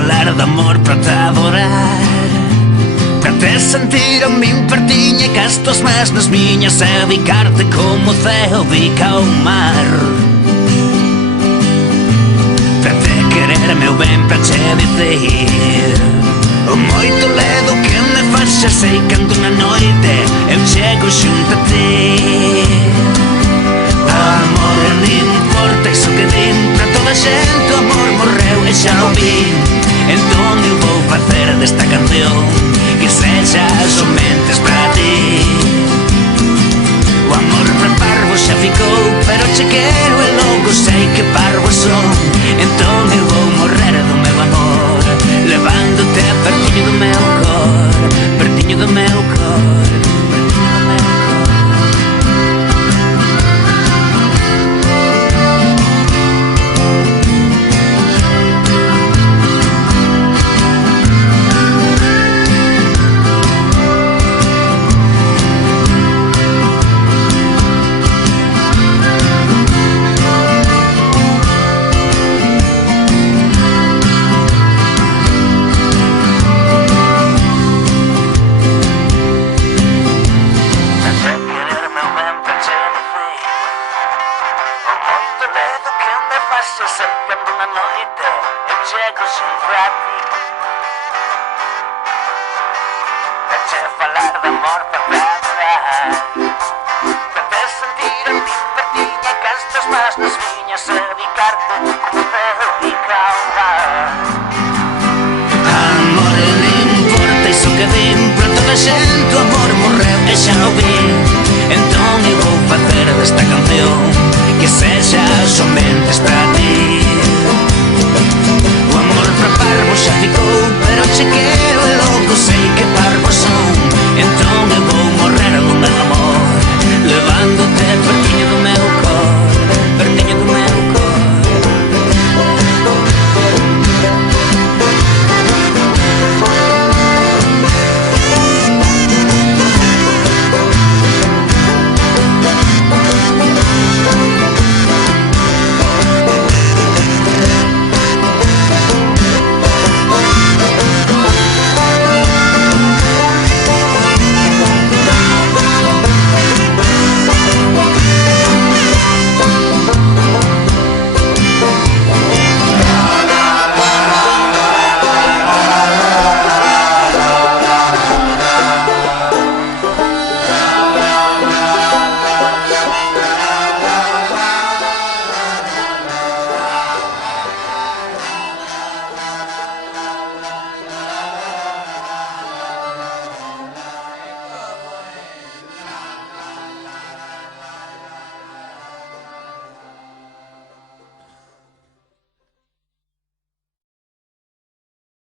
falar de amor para te adorar, para te sentir a min pertiña e que as tuas más nas miñas e bicarte como o ceo bica o mar, para te querer meu ben, para che dicir o moito ledo que me faz. Xa sei que ando na noite eu chego xunto a ti. O amor non importa, iso que din para toda a xente. O amor morreu e xa o vin, entón eu vou facer desta canción que sexa somente para ti. O amor para parvo xa ficou, pero che quero e logo sei que parvo son. Entón eu vou morrer do meu amor, levándote pertiño do meu cor, pertiño do meu cor. Xa sei que ando na noite eu chego sempre a ti, para che falar de amor para te adorar, para te sentir a min pertiña que as tuas más nas miñas e bicarte como ceo bica o mar. Amor non importa, iso que din para toda a xente. O amor morreu e xa o